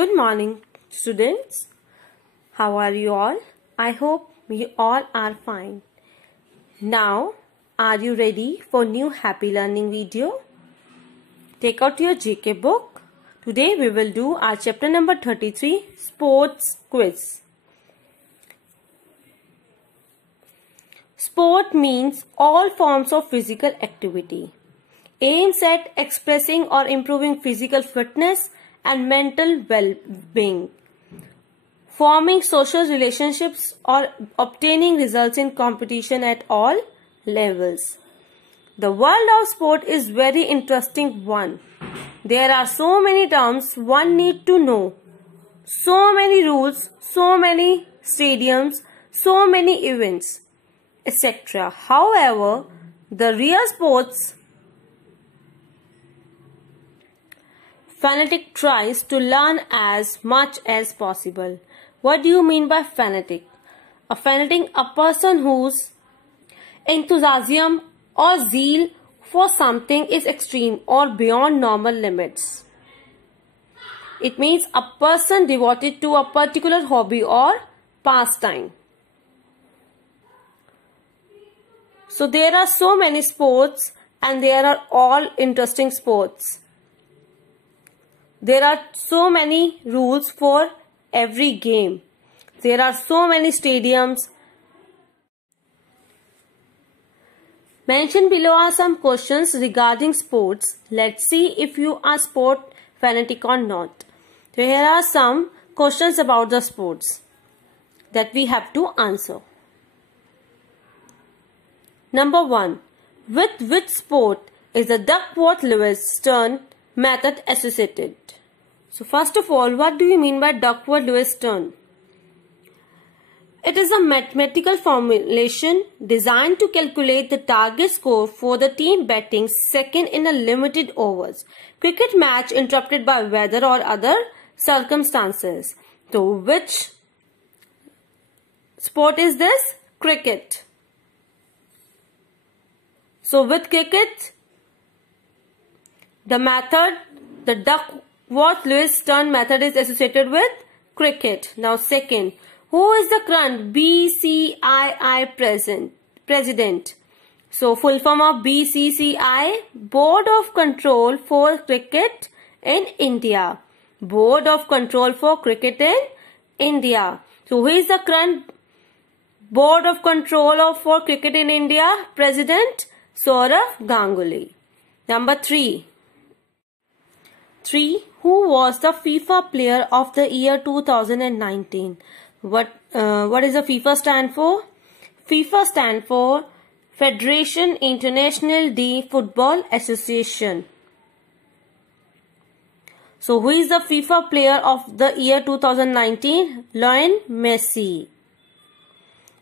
Good morning, students. How are you all? I hope you all are fine. Now, are you ready for new happy learning video? Take out your GK book. Today we will do our chapter number 33, Sports Quiz. Sport means all forms of physical activity. Aims at expressing or improving physical fitness and mental well-being, forming social relationships or obtaining results in competition at all levels. The world of sport is very interesting one. There are so many terms one need to know, so many rules, so many stadiums, so many events, etc. However, the real sports fanatic tries to learn as much as possible. What do you mean by fanatic? A fanatic, a person whose enthusiasm or zeal for something is extreme or beyond normal limits. It means a person devoted to a particular hobby or pastime. So there are so many sports and there are all interesting sports. There are so many rules for every game. There are so many stadiums. Mentioned below are some questions regarding sports. Let's see if you are sport fanatic or not. So here are some questions about the sports that we have to answer. Number 1. With which sport is the Duckworth-Lewis method associated? So first of all, what do you mean by Duckworth-Lewis? It is a mathematical formulation designed to calculate the target score for the team batting second in a limited overs cricket match interrupted by weather or other circumstances. So which sport is this? Cricket. So with cricket, the Duckworth-Lewis method is associated with cricket. Now second, who is the current BCCI president? So full form of BCCI, Board of Control for Cricket in India. Board of Control for Cricket in India. So who is the current Board of Control for Cricket in India? President Sourav Ganguly. Number 3. Who was the FIFA Player of the Year 2019? What is the FIFA stand for? FIFA stand for Federation Internationale de Football Association. So who is the FIFA Player of the Year 2019? Lionel Messi.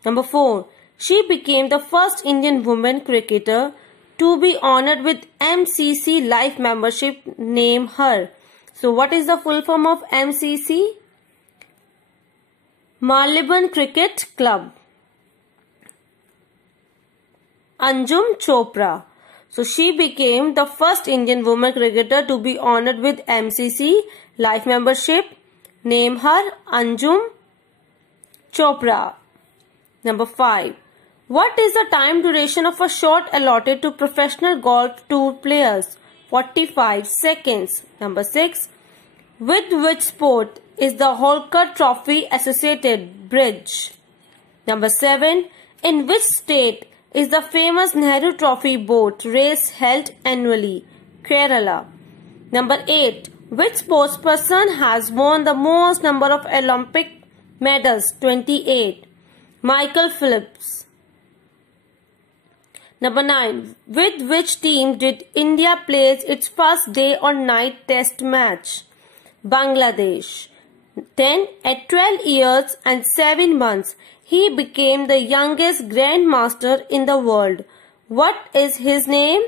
Number 4. She became the first Indian woman cricketer to be honored with MCC Life membership. Name her. So what is the full form of MCC? Marylebone Cricket Club. Anjum Chopra. So she became the first Indian woman cricketer to be honored with MCC Life membership. Name her Anjum Chopra. Number 5. What is the time duration of a shot allotted to professional golf tour players? 45 seconds. Number 6. With which sport is the Holker Trophy associated? Bridge. Number 7. In which state is the famous Nehru Trophy boat race held annually? Kerala. Number 8. Which sportsperson has won the most number of Olympic medals? 28. Michael Phelps. Number 9. With which team did India play its first day or night test match? Bangladesh. 10. At 12 years and 7 months, he became the youngest grandmaster in the world. What is his name?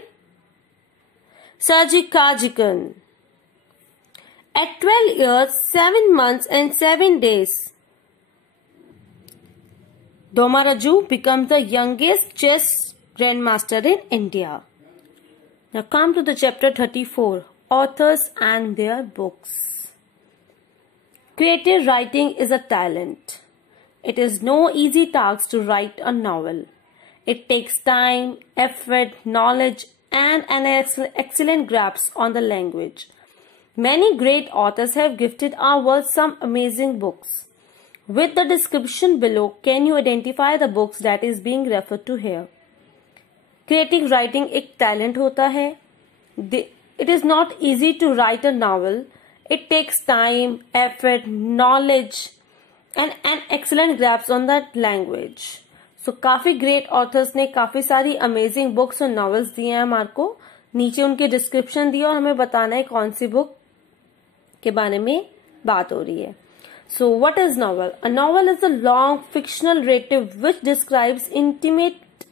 Sergey Kajikan. At 12 years, 7 months and 7 days, Domaraju becomes the youngest chess grandmaster in India. Now come to the chapter 34, authors and their books. Creative writing is a talent. It is no easy task to write a novel. It takes time, effort, knowledge, and an excellent grasp on the language. Many great authors have gifted our world some amazing books. With the description below, can you identify the books that is being referred to here? Creative writing एक talent होता है. It is not easy to write a novel. It takes time, effort, knowledge, and an excellent grasp on that language. So काफी great authors ने काफी सारी amazing books और novels दिए हैं हमारे को. नीचे उनके description दिए और हमें बताना है कौन सी book के बारे में बात हो रही है. So what is novel? A novel is a long fictional narrative which describes intimate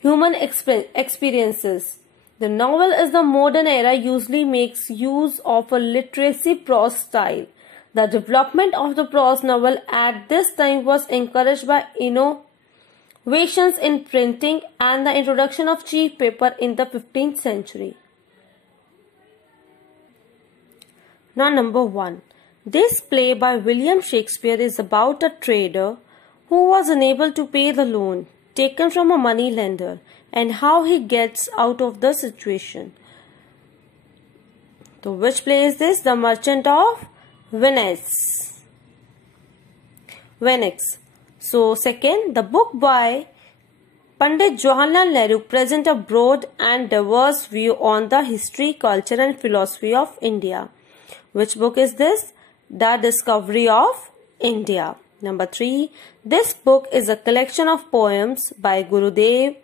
human experiences. The novel is the modern era usually makes use of a literary prose style. The development of the prose novel at this time was encouraged by innovations in printing and the introduction of cheap paper in the 15th century. Now number 1. This play by William Shakespeare is about a trader who was unable to pay the loan taken from a moneylender and how he gets out of the situation. So which play is this? The Merchant of Venice. So second, the book by Pandit Jawaharlal Nehru presents a broad and diverse view on the history, culture and philosophy of India. Which book is this? The Discovery of India. Number 3. This book is a collection of poems by Gurudev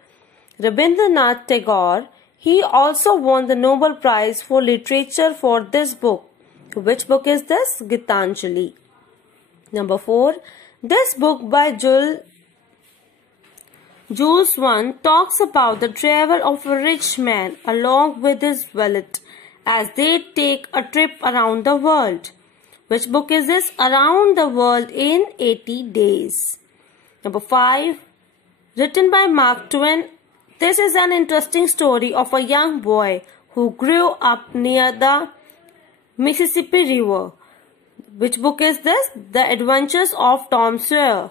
Rabindranath Tagore. He also won the Nobel Prize for Literature for this book. Which book is this? Gitanjali. Number 4. This book by Jules Verne talks about the travel of a rich man along with his valet as they take a trip around the world. Which book is this? Around the World in 80 Days. Number 5. Written by Mark Twain. This is an interesting story of a young boy who grew up near the Mississippi River. Which book is this? The Adventures of Tom Sawyer.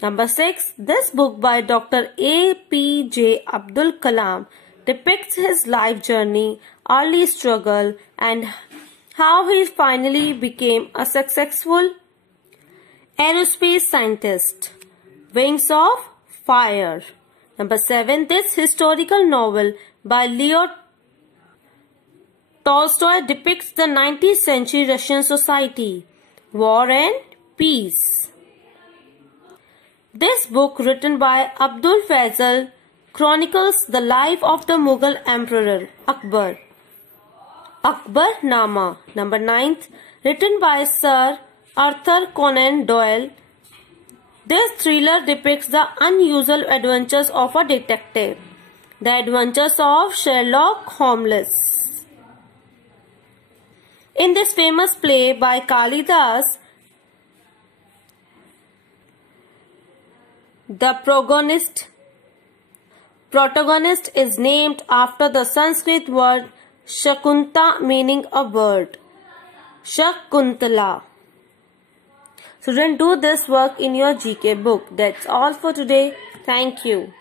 Number 6. This book by Dr. APJ Abdul Kalam depicts his life journey, early struggle, and how he finally became a successful aerospace scientist. Wings of Fire. Number 7. This historical novel by Leo Tolstoy depicts the 19th century Russian society, war and peace. This book, written by Abdul Faisal, chronicles the life of the Mughal Emperor Akbar. Akbarnama. Number 9. Written by Sir Arthur Conan Doyle. This thriller depicts the unusual adventures of a detective. The Adventures of Sherlock Holmes. In this famous play by Kalidas, the protagonist is named after the Sanskrit word Shakunta, meaning a bird. Shakuntala. Students, do this work in your GK book. That's all for today. Thank you.